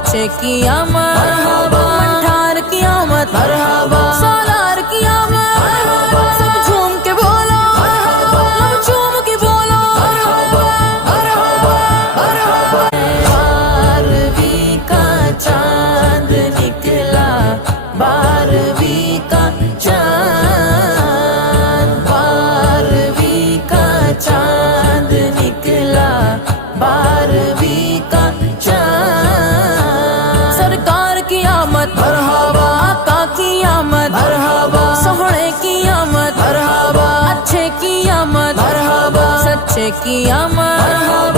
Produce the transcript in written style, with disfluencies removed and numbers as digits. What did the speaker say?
اچھے کی آمد مرحبا، منٹھار کی آمد مرحبا، سالار کی آمد مرحبا، سب جھوم کے بولو مرحبا، لب چوم کے بولو مرحبا مرحبا مرحبا۔ بارہویں کا چاند نکلا، بارہویں کا چاند، بارہویں کا چاند نکلا، بارہویں کا چاند۔ سرکار کی آمد مرحبا، آقا کی آمد مرحبا، سوہڑے کی آمد مرحبا، اچھے کی آمد مرحبا، سچے کی آمد مرحبا۔